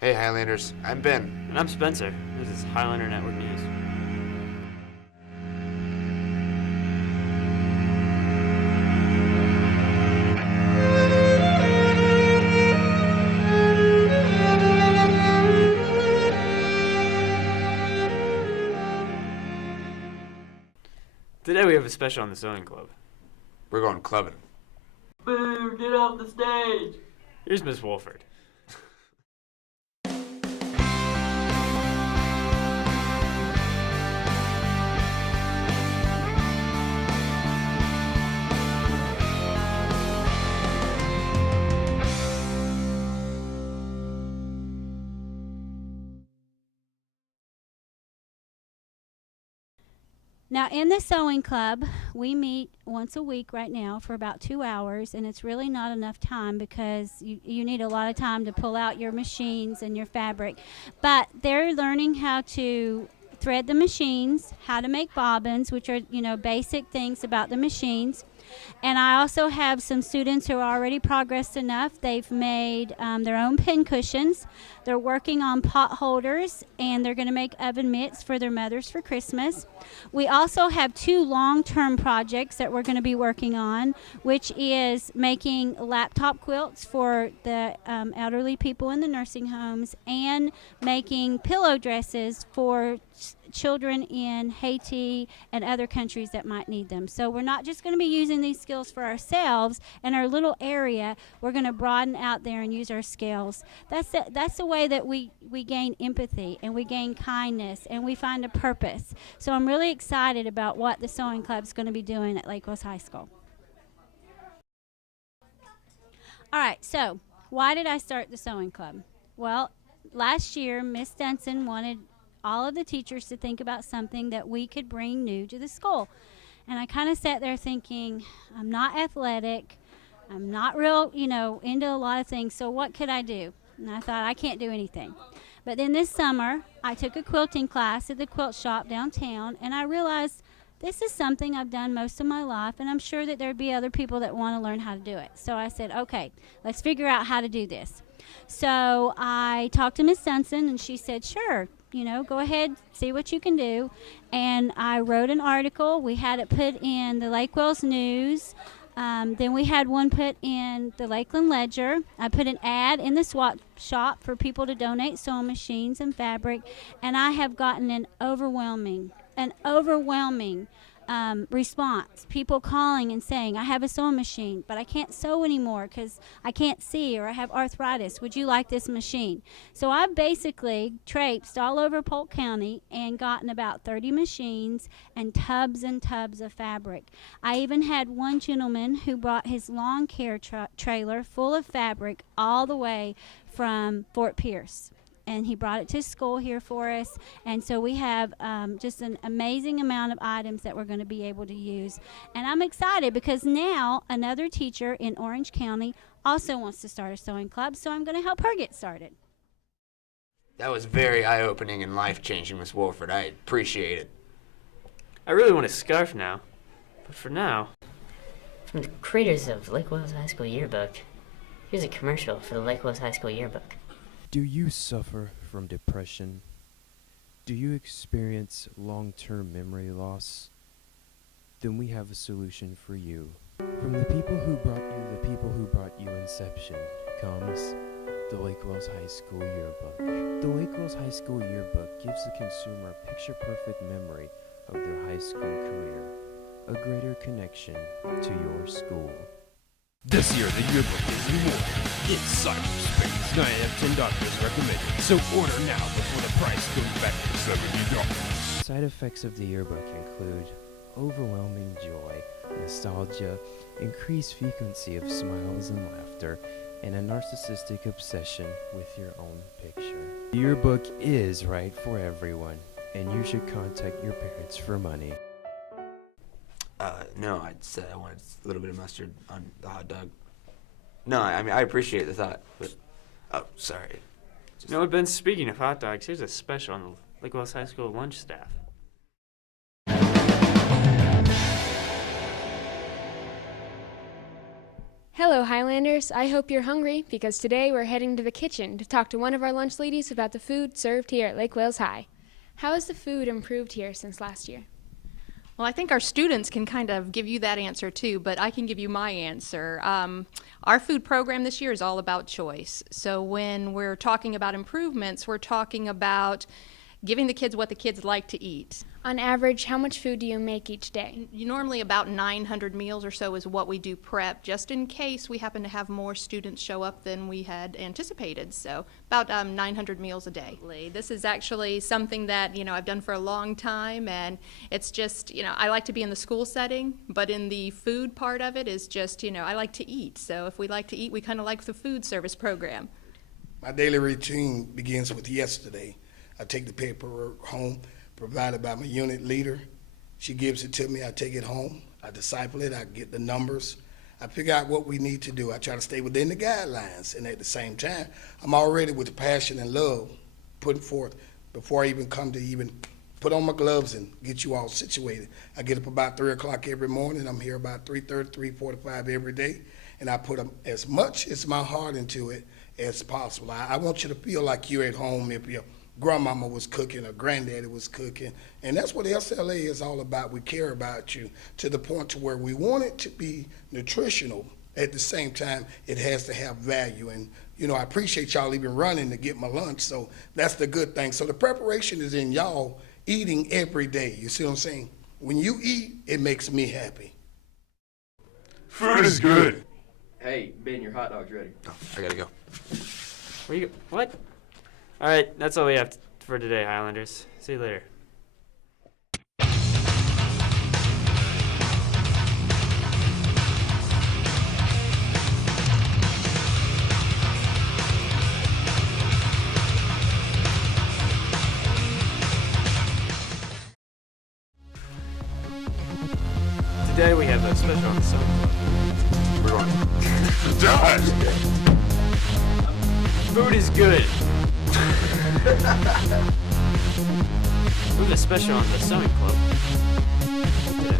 Hey Highlanders, I'm Ben. And I'm Spencer. This is Highlander Network News. Today we have a special on the Sewing Club. We're going clubbing. Boo, get off the stage! Here's Miss Wolford. Now, in the sewing club, we meet once a week right now for about 2 hours, and it's really not enough time because you need a lot of time to pull out your machines and your fabric. But they're learning how to thread the machines, how to make bobbins, which are, basic things about the machines. And I also have some students who are already progressed enough. They've made their own pin cushions. They're working on pot holders, and they're going to make oven mitts for their mothers for Christmas. We also have 2 long-term projects that we're going to be working on, which is making laptop quilts for the elderly people in the nursing homes and making pillow dresses for children in Haiti and other countries that might need them. So we're not just going to be using these skills for ourselves in our little area. We're going to broaden out there and use our skills. That's the way that we gain empathy and we gain kindness and we find a purpose. So I'm really excited about what the Sewing Club is going to be doing at Lake Wales High School. All right, so why did I start the Sewing Club? Well, last year Miss Dunson wanted all of the teachers to think about something that we could bring new to the school. And I kind of sat there thinking, I'm not athletic, I'm not real, into a lot of things, so what could I do? And I thought, I can't do anything. But then this summer, I took a quilting class at the quilt shop downtown, and I realized this is something I've done most of my life, and I'm sure that there'd be other people that want to learn how to do it. So I said, okay, let's figure out how to do this. So I talked to Miss Dunson, and she said, sure, go ahead, see what you can do. And I wrote an article. We had it put in the Lake Wales News. Then we had one put in the Lakeland Ledger. I put an ad in the swap shop for people to donate sewing machines and fabric. And I have gotten an overwhelming response. People calling and saying, I have a sewing machine, but I can't sew anymore because I can't see or I have arthritis. Would you like this machine? So I've basically traipsed all over Polk County and gotten about 30 machines and tubs of fabric. I even had one gentleman who brought his lawn care trailer full of fabric all the way from Fort Pierce. And he brought it to school here for us. And so we have just an amazing amount of items that we're going to be able to use. And I'm excited because now another teacher in Orange County also wants to start a sewing club, so I'm going to help her get started. That was very eye-opening and life-changing, Miss Wolford. I appreciate it. I really want a scarf now, but for now... From the creators of Lake Wales High School Yearbook, here's a commercial for the Lake Wales High School Yearbook. Do you suffer from depression? Do you experience long-term memory loss? Then we have a solution for you. From the people who brought you Inception comes the Lake Wales High School Yearbook. The Lake Wales High School Yearbook gives the consumer a picture-perfect memory of their high school career, a greater connection to your school. This year, the yearbook is rewarded in cyberspace. 9 out of 10 doctors recommended, so order now before the price goes back to $70. Side effects of the yearbook include overwhelming joy, nostalgia, increased frequency of smiles and laughter, and a narcissistic obsession with your own picture. The yearbook is right for everyone, and you should contact your parents for money. No, I said I wanted a little bit of mustard on the hot dog. No, I mean, I appreciate the thought, but... Oh, sorry. You know what, Ben, speaking of hot dogs, here's a special on the Lake Wales High School lunch staff. Hello, Highlanders. I hope you're hungry because today we're heading to the kitchen to talk to one of our lunch ladies about the food served here at Lake Wales High. How has the food improved here since last year? Well, I think our students can kind of give you that answer too, but I can give you my answer. Our food program this year is all about choice. So when we're talking about improvements, we're talking about giving the kids what the kids like to eat. On average, how much food do you make each day? Normally about 900 meals or so is what we do prep, just in case we happen to have more students show up than we had anticipated. So about 900 meals a day. This is actually something that, I've done for a long time, and it's just, I like to be in the school setting, but in the food part of it is just, I like to eat. So if we like to eat, we kind of like the food service program. My daily routine begins with yesterday. I take the paperwork home, provided by my unit leader. She gives it to me, I take it home, I disciple it, I get the numbers, I figure out what we need to do. I try to stay within the guidelines, and at the same time, I'm already with passion and love putting forth before I even come to even put on my gloves and get you all situated. I get up about 3 o'clock every morning. I'm here about 3:30, 3:45 every day, and I put as much as my heart into it as possible. I want you to feel like you're at home if your grandmama was cooking or granddaddy was cooking, and that's what SLA is all about. We care about you to the point to where we want it to be nutritional. At the same time, it has to have value, and I appreciate y'all even running to get my lunch, so that's the good thing. So the preparation is in y'all eating every day. You see what I'm saying? When you eat, it makes me happy. Food is good. Hey, Ben, your hot dog's ready. Oh, I gotta go. What? All right, that's all we have for today, Highlanders. See you later. Today we have a special on the Summer Club. We're going. Die. Food is good. We have a special on the Sewing Club. Yeah.